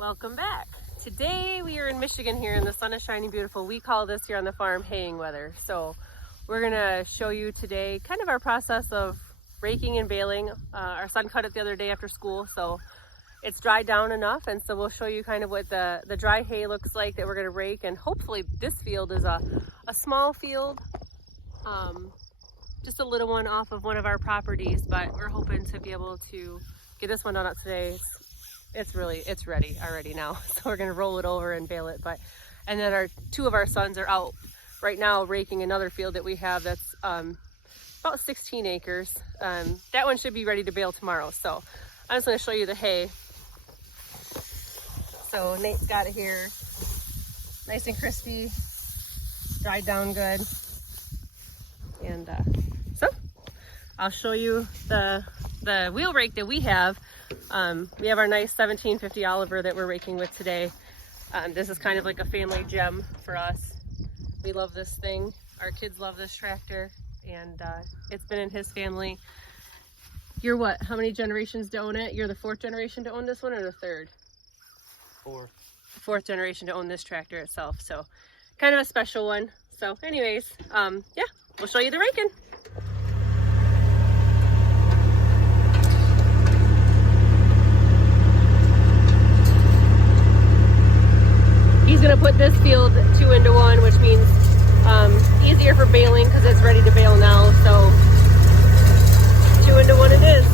Welcome back. Today we are in Michigan here and the sun is shining beautiful. We call this here on the farm haying weather. So we're gonna show you today kind of our process of raking and baling. Our son cut it the other day after school, so it's dried down enough, and so we'll show you kind of what the dry hay looks like that we're gonna rake. And hopefully this field is a small field, just a little one off of one of our properties, but we're hoping to be able to get this one done up today. It's ready already now, so we're gonna roll it over and bale it. And then two of our sons are out right now raking another field that we have that's about 16 acres. That one should be ready to bale tomorrow. So I'm just gonna show you the hay. So Nate's got it here, nice and crispy, dried down good. And so I'll show you the wheel rake that we have. We have our nice 1750 Oliver that we're raking with today. This is kind of like a family gem for us. We love this thing. Our kids love this tractor, and it's been in his family. You're what? How many generations to own it? You're the fourth generation to own this one, or the third? Fourth generation to own this tractor itself. So kind of a special one. So anyways, yeah, we'll show you the raking. He's gonna put this field 2 into 1, which means easier for baling because it's ready to bale now. So 2 into 1 it is.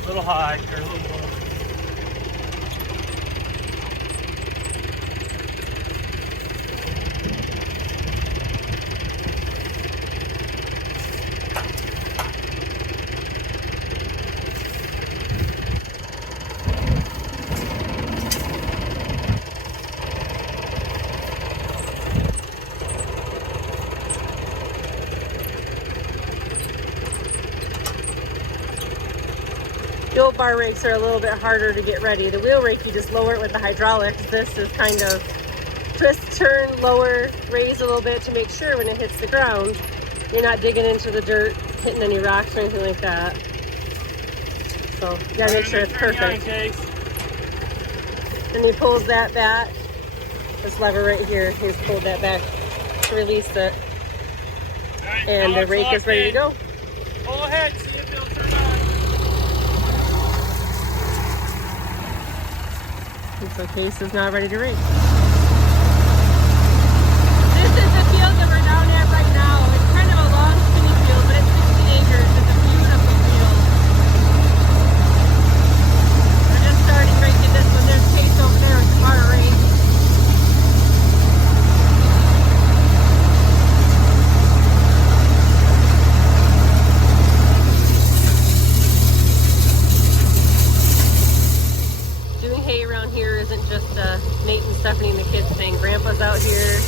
A little high or a little low. The old bar rakes are a little bit harder to get ready. The wheel rake, you just lower it with the hydraulics. This is kind of twist, turn, lower, raise a little bit to make sure when it hits the ground, you're not digging into the dirt, hitting any rocks or anything like that. So you gotta make sure it's perfect. Then he pulls that back. This lever right here, he's pulled that back to release it. And the rake is ready to go. Pull ahead, see if it'll turn on. So Case is now ready to rake. This is the field that we're down at right now. It's kind of a long, skinny field, but it's 16 acres. It's a beautiful field. We're just starting raking this one. There's Case over there with the bar rake. Isn't just Nate and Stephanie and the kids thing. Grandpa's out here,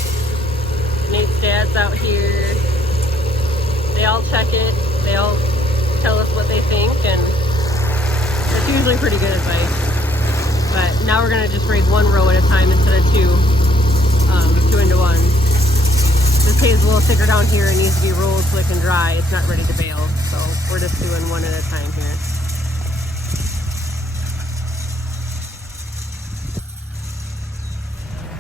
Nate's dad's out here. They all check it, they all tell us what they think, and it's usually pretty good advice. But now we're gonna just rake 1 row at a time instead of 2 into 1. This hay is a little thicker down here and needs to be rolled so it can dry. It's not ready to bale, so we're just doing 1 at a time here.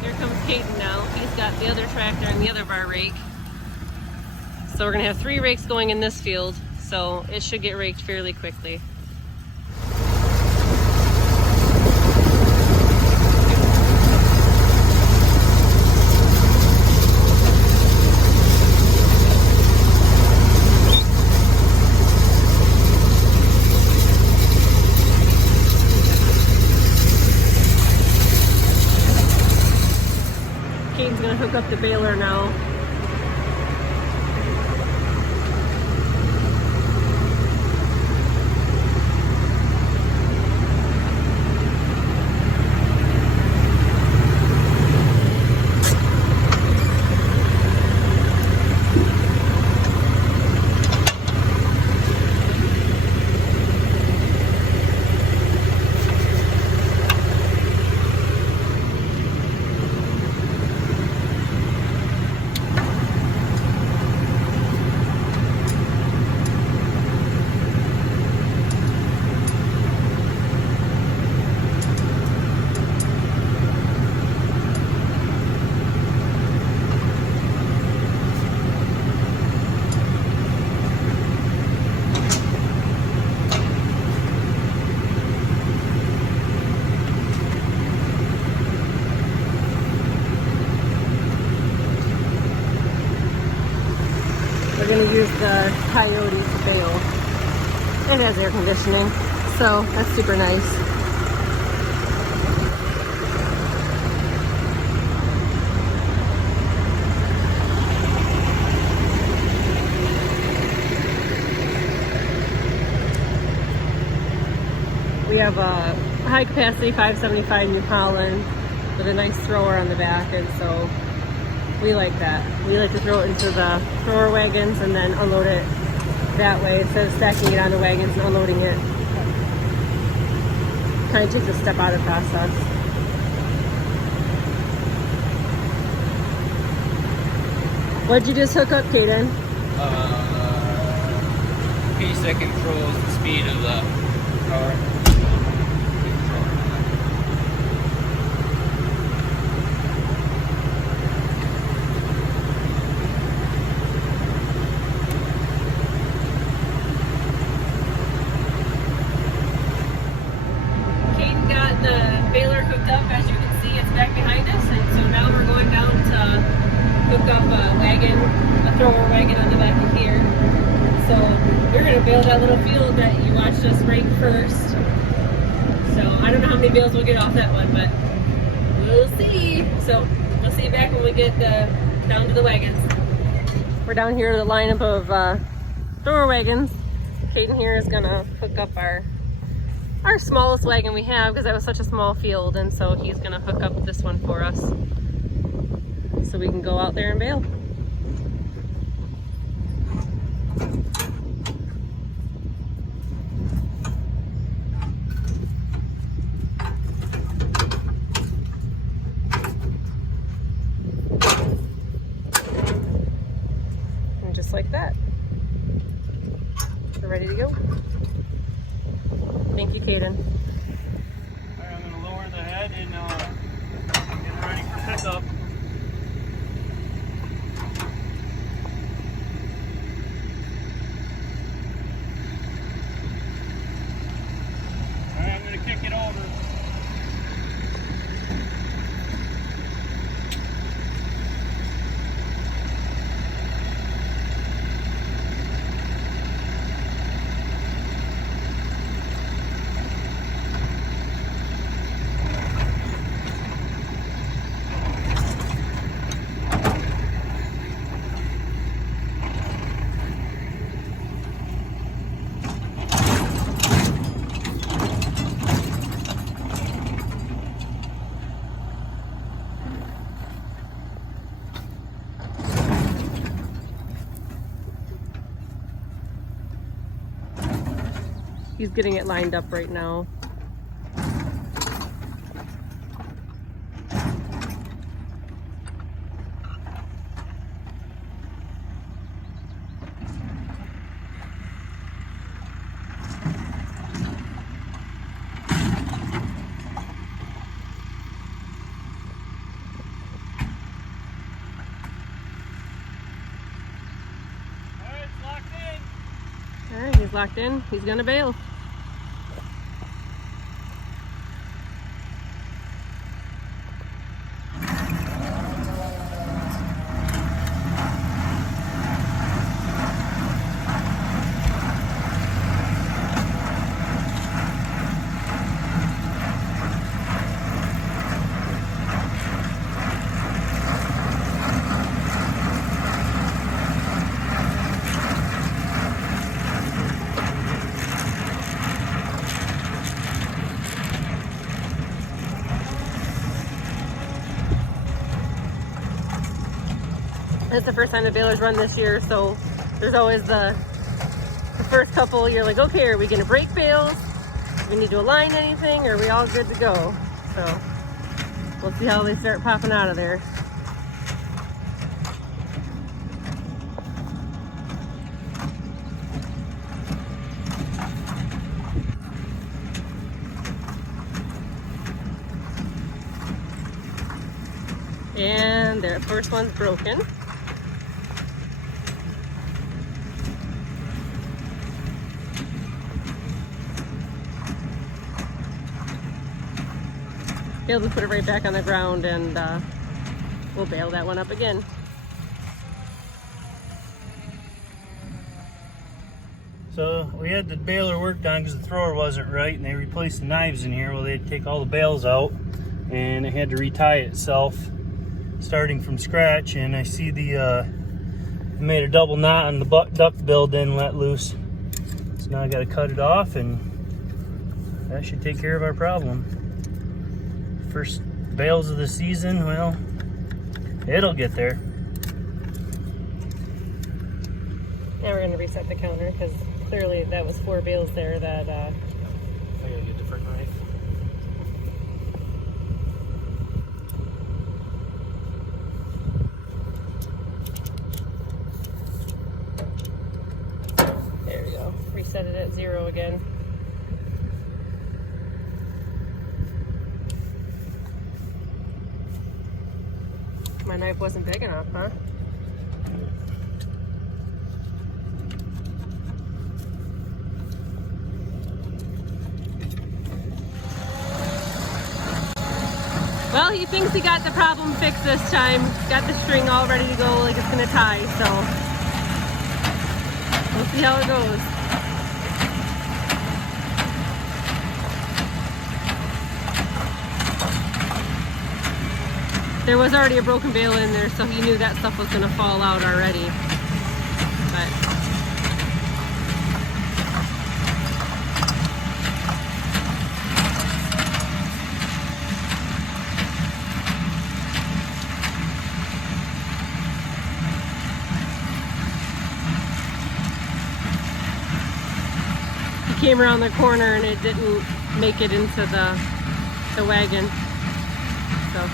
Here comes Caden now. He's got the other tractor and the other bar rake. So we're gonna have 3 rakes going in this field, so it should get raked fairly quickly. hook up the baler now. We're gonna use the Coyote to bale. It has air conditioning, so that's super nice. We have a high capacity 575 New Holland with a nice thrower on the back, and so we like that. We like to throw it into the thrower wagons and then unload it that way instead of stacking it on the wagons and unloading it. Kind of takes a step out of the process. What'd you just hook up, Kaden? Piece that controls the speed of the car. Baler hooked up, as you can see, it's back behind us, and so now we're going down to hook up a wagon, a thrower wagon on the back of here. So we're going to bale that little field that you watched us rake first. So I don't know how many bales we'll get off that one, but we'll see. So we'll see you back when we get down to the wagons. We're down here at the lineup of thrower wagons. Caden here is going to hook up our smallest wagon we have because that was such a small field, and so he's going to hook up this one for us so we can go out there and bale. And just like that, we're ready to go. Thank you, Kaden. Alright, I'm going to lower the head and get ready for pickup. Alright, I'm going to kick it over. He's getting it lined up right now. All right, he's locked in. He's gonna bale. It's the first time the baler's run this year, so there's always the first couple, you're like, okay, are we gonna break bales? Do we need to align anything? Or are we all good to go? So we'll see how they start popping out of there. And their first one's broken. He'll just put it right back on the ground, and we'll bale that one up again. So we had the baler worked on because the thrower wasn't right, and they replaced the knives in here. Well, they had to take all the bales out, and it had to retie itself starting from scratch. And I see the it made a double knot on the duct bill, didn't let loose. So now I got to cut it off, and that should take care of our problem. First bales of the season, well, it'll get there. Now we're going to reset the counter because clearly that was 4 bales there that I gotta get a different knife. there we go. Reset it at 0 again. My knife wasn't big enough, huh? Well, he thinks he got the problem fixed this time. Got the string all ready to go, like it's gonna tie, so we'll see how it goes. There was already a broken bale in there, so he knew that stuff was gonna fall out already. But he came around the corner and it didn't make it into the wagon. So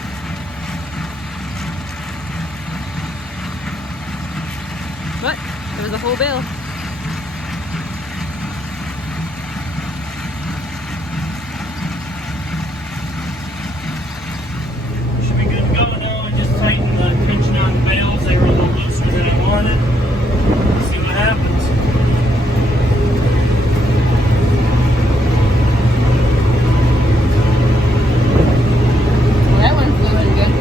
but there was a whole bale. Should be good to go now. I just tightened the tension on the bales. They were a little looser than I wanted. Let's see what happens. That one's moving good.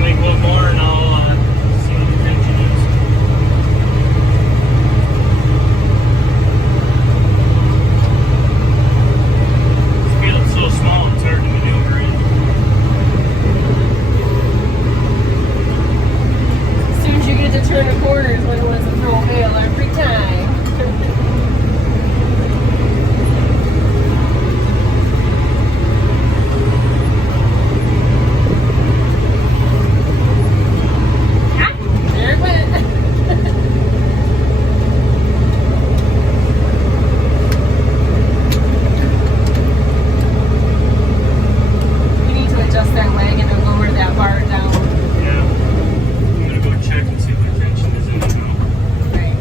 Make one more and I'll see what the tension is. This feels so small, it's hard to maneuver in. As soon as you get to turn the corners, when it wants to throw a bale every time. There it went. We need to adjust that wagon and lower that bar down. Yeah. I'm gonna go check and see what the tension is in it now. Right.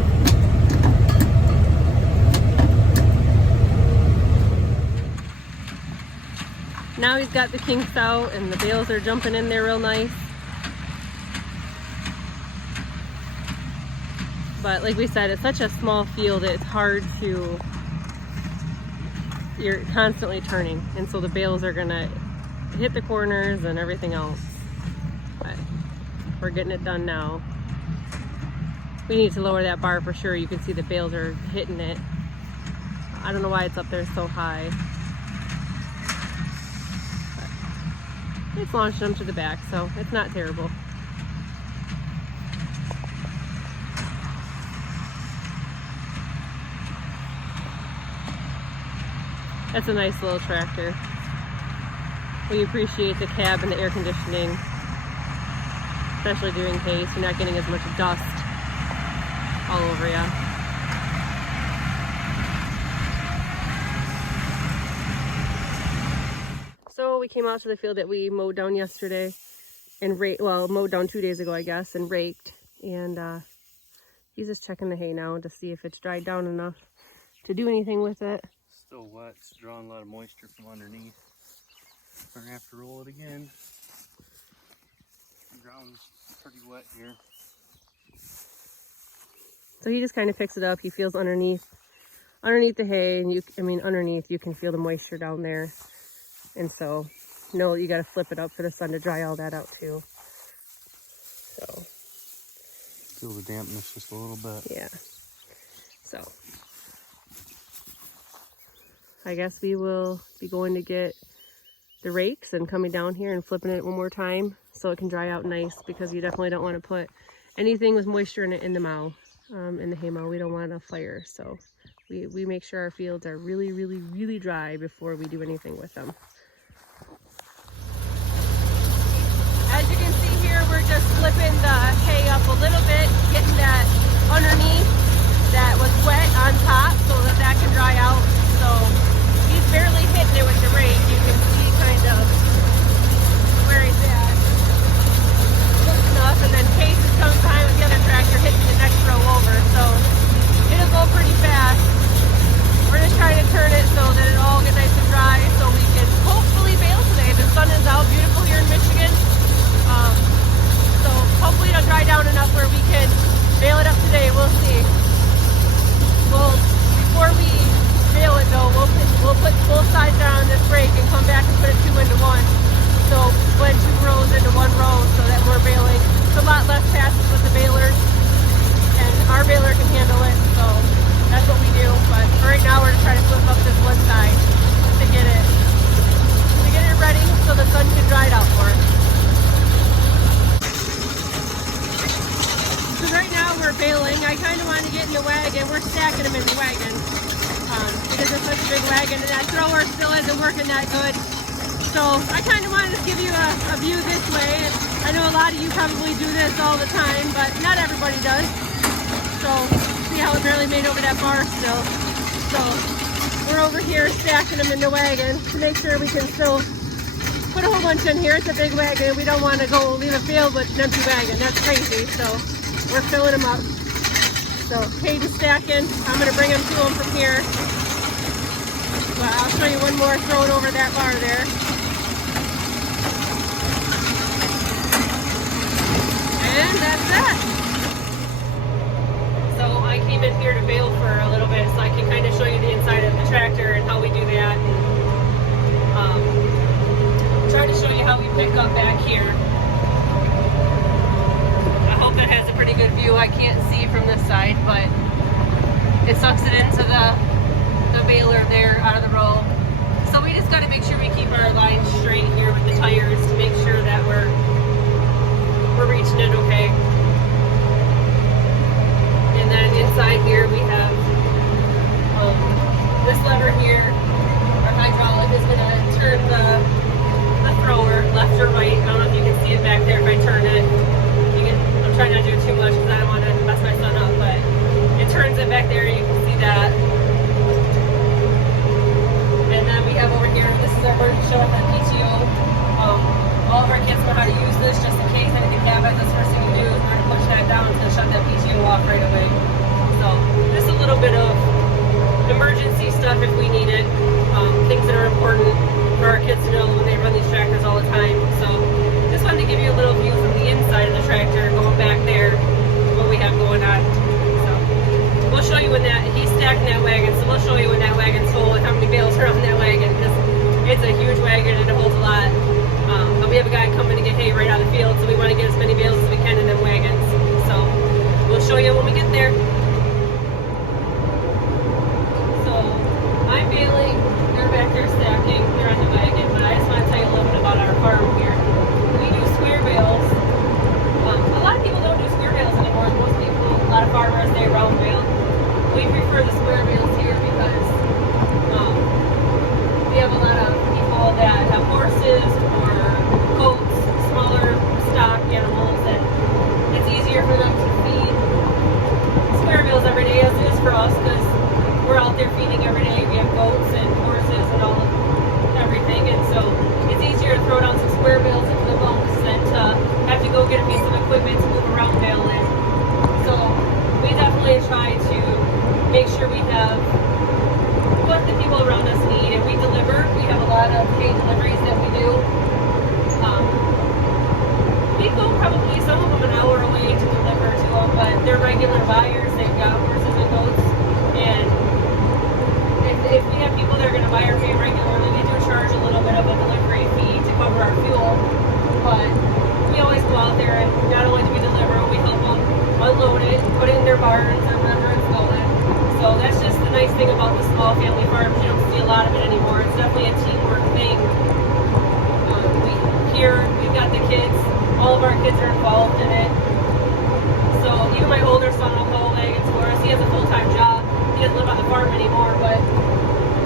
Now he's got the kinks out and the bales are jumping in there real nice. But like we said, it's such a small field, it's hard to, you're constantly turning. And so the bales are gonna hit the corners and everything else. But we're getting it done now. we need to lower that bar for sure. You can see the bales are hitting it. I don't know why it's up there so high. But it's launching them to the back, so it's not terrible. That's a nice little tractor. We appreciate the cab and the air conditioning, especially doing hay, so you're not getting as much dust all over you. So we came out to the field that we mowed down yesterday and mowed down 2 days ago, I guess, and raked. And he's just checking the hay now to see if it's dried down enough to do anything with it. Still wet, it's drawing a lot of moisture from underneath. We're gonna have to roll it again. The ground's pretty wet here. So he just kind of picks it up. He feels underneath the hay, and underneath you can feel the moisture down there. And so, you got to flip it up for the sun to dry all that out too. So feel the dampness just a little bit. Yeah. So I guess we will be going to get the rakes and coming down here and flipping it one more time so it can dry out nice, because you definitely don't want to put anything with moisture in it in the mow, in the hay mow. We don't want a fire, so we make sure our fields are really, really, really dry before we do anything with them. As you can see here, we're just flipping the hay up a little bit, getting that underneath that was wet on top so that can dry out. So he's barely hitting it with the rake. You can see kind of where he's at. Close enough, and then Case is coming behind with the other tractor hitting the next row over. So it'll go pretty fast. We're just trying to turn it so that it all gets nice and dry so we can hopefully bale today. The sun is out beautiful here in Michigan. So hopefully it'll dry down enough where we can bale it up today. We'll see. Before we bale it though, we'll put both sides down on this rake and come back and put it 2 into 1. So blend 2 rows into 1 row so that we're baling. It's a lot less passes with the balers, and our baler can handle it. So that's what we do. But for right now, we're just trying to flip up this one side to get it ready so the sun can dry it out for us. So right now we're baling. I kind of want to get in the wagon. We're stacking them in the wagon because it's such a big wagon, and that thrower still isn't working that good. So I kind of wanted to give you a view this way. I know a lot of you probably do this all the time, but not everybody does. So see how it barely made over that bar still. So we're over here stacking them in the wagon to make sure we can still put a whole bunch in here. It's a big wagon. We don't want to go leave a field with an empty wagon. That's crazy. So we're filling them up. So Kate is stacking. I'm going to bring them to them from here. Well, I'll show you one more, throw it over that bar there. And that's that. So I came in here to bale for a little bit so I can kind of show you the inside of the tractor and how we do that. And try to show you how we pick up back here. I hope it has a pretty good view. I can't see from this side, but it sucks it into the baler there out of the row. So we just got to make sure we keep our lines straight here with the tires to make sure that we're reaching it okay. And then inside here we have this lever here. Our hydraulic is going to turn the thrower left or right. I don't know if you can see it back there if I turn it. I'm trying not to do it too much because I don't want to mess my son up, but it turns it back there. You can see that. And then we have over here, this is our bird show at the PTO. All of our kids be some of them an hour away to deliver to them, but they're regular buyers. They've got horses and goats, and if we have people that are going to buy our hay regularly, we do charge a little bit of a delivery fee to cover our fuel. But we always go out there, and not only do we deliver, we help them unload it, put it in their barns or wherever it's going. So that's just the nice thing about the small family farms. You don't see a lot of it anymore. It's definitely a teamwork thing. We've got the kids. All of our kids are involved in it. So even my older son will haul wagons for us. He has a full-time job. He doesn't live on the farm anymore, but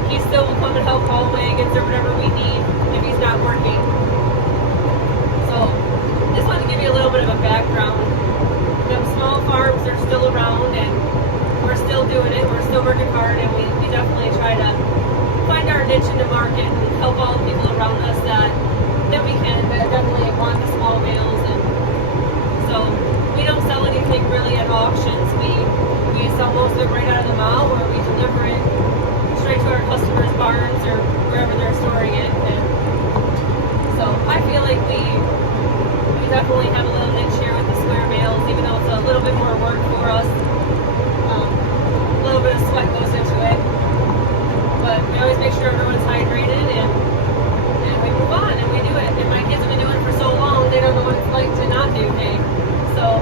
he still will come and help haul wagons or whatever we need if he's not working. So just wanted to give you a little bit of a background. The small farms are still around, and we're still doing it. We're still working hard, and we definitely try to find our niche in the market and help all the people around us that we can, that definitely want the small bales. And so we don't sell anything really at auctions. We sell most of it right out of the mall, where we deliver it straight to our customers' barns or wherever they're storing it. And so I feel like we definitely have a little niche here with the square bales, even though it's a little bit more work for us. A little bit of sweat goes into it, but we always make sure everyone's hydrated, and we move on and we do it. And my kids have been doing it for so long, they don't know what it's like to not do hay. So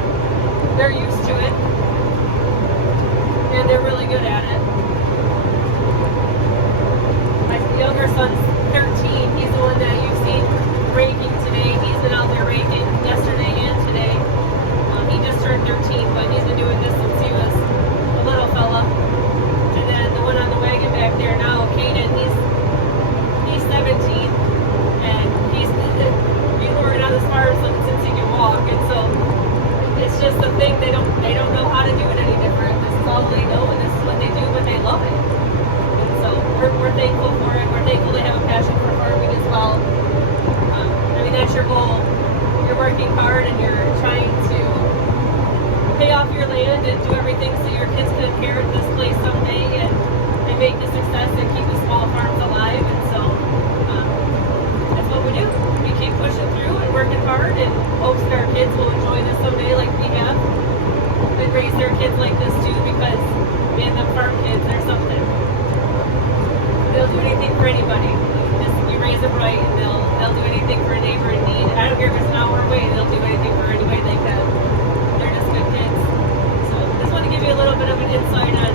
they're used to it, and they're really good at it. My younger son's 13. He's the one that you've seen raking today. He's been out there raking yesterday and today. He just turned 13, but he's been doing this since he was a little fella. And then the one on the wagon back there now, Kaden, he's 17. And he's been working on this farm since he can walk, and so it's just a thing. They don't know how to do it any different. This is all they know, and this is what they do, but they love it. And so we're thankful for it. We're thankful they have a passion for farming as well. I mean, that's your goal. You're working hard, and you're trying to pay off your land and do everything so your kids can inherit this place someday and make a success and keep the small farms alive. And so that's what we do. We keep pushing through and working hard, and hopes that our kids will enjoy this someday like we have, and raise their kids like this too, because man, the farm kids, they're something. They'll do anything for anybody. You raise them right, and they'll do anything for a neighbor in need. I don't care if it's an hour away, they'll do anything for anybody they can. They're just good kids. So just want to give you a little bit of an insight on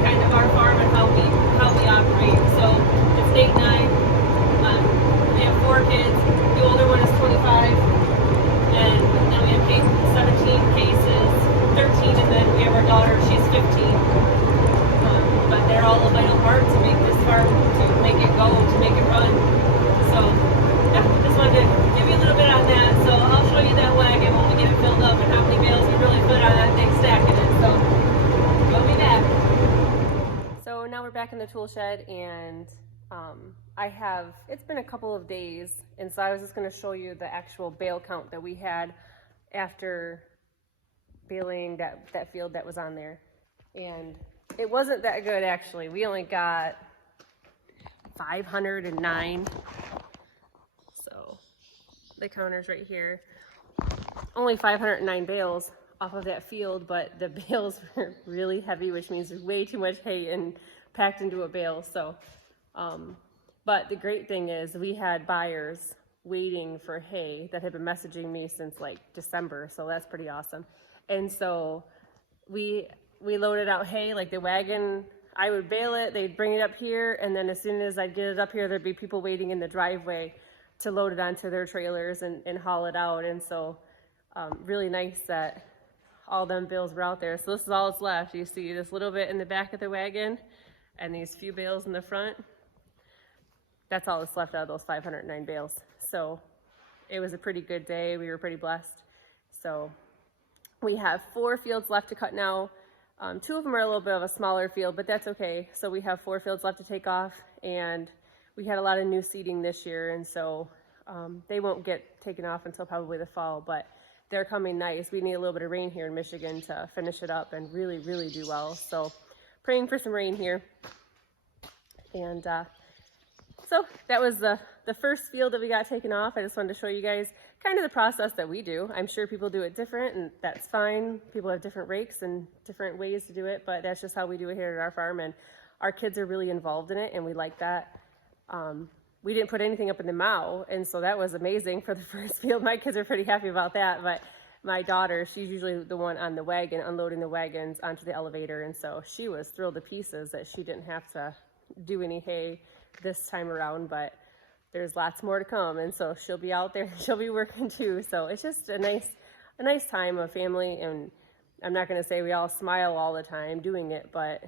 kind of our farm and how we operate. So it's Nate and I. We have 4 kids. The older one is 25, and then we have 17 cases, 13, and then we have our daughter. She's 15. But they're all a vital part to make this farm, to make it go, to make it run. So yeah, just wanted to give you a little bit on that. So I'll show you that wagon when we get it filled up and how many bales we really put on that thing, stacking it. So we'll be back. So now we're back in the tool shed, and it's been a couple of days, and so I was just going to show you the actual bale count that we had after baling that field that was on there. And it wasn't that good, actually. We only got 509. So the counter's right here. Only 509 bales off of that field, but the bales were really heavy, which means there's way too much hay packed into a bale. So but the great thing is we had buyers waiting for hay that had been messaging me since like December, so that's pretty awesome. And so we loaded out hay, like the wagon, I would bale it, they'd bring it up here, and then as soon as I'd get it up here, there'd be people waiting in the driveway to load it onto their trailers and haul it out. And so really nice that all them bales were out there. So this is all that's left. You see this little bit in the back of the wagon and these few bales in the front. That's all that's left out of those 509 bales. So it was a pretty good day. We were pretty blessed. So we have 4 fields left to cut now. 2 of them are a little bit of a smaller field, but that's okay. So we have 4 fields left to take off, and we had a lot of new seeding this year, and so they won't get taken off until probably the fall, but they're coming nice. We need a little bit of rain here in Michigan to finish it up and really, really do well. So praying for some rain here. And so that was the first field that we got taken off. I just wanted to show you guys kind of the process that we do. I'm sure people do it different, and that's fine. People have different rakes and different ways to do it, but that's just how we do it here at our farm, and our kids are really involved in it, and we like that. We didn't put anything up in the mow, and so that was amazing for the first field. My kids are pretty happy about that, but my daughter, she's usually the one on the wagon, unloading the wagons onto the elevator, and so she was thrilled to pieces that she didn't have to do any hay this time around, but there's lots more to come, and so she'll be out there, she'll be working too. So it's just a nice time of family, and I'm not going to say we all smile all the time doing it, but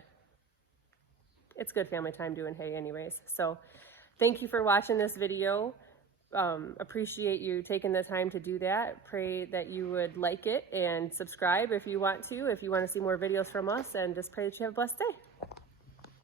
it's good family time doing hay anyways. So thank you for watching this video. Appreciate you taking the time to do that. Pray that you would like it and subscribe if you want to see more videos from us, and just pray that you have a blessed day.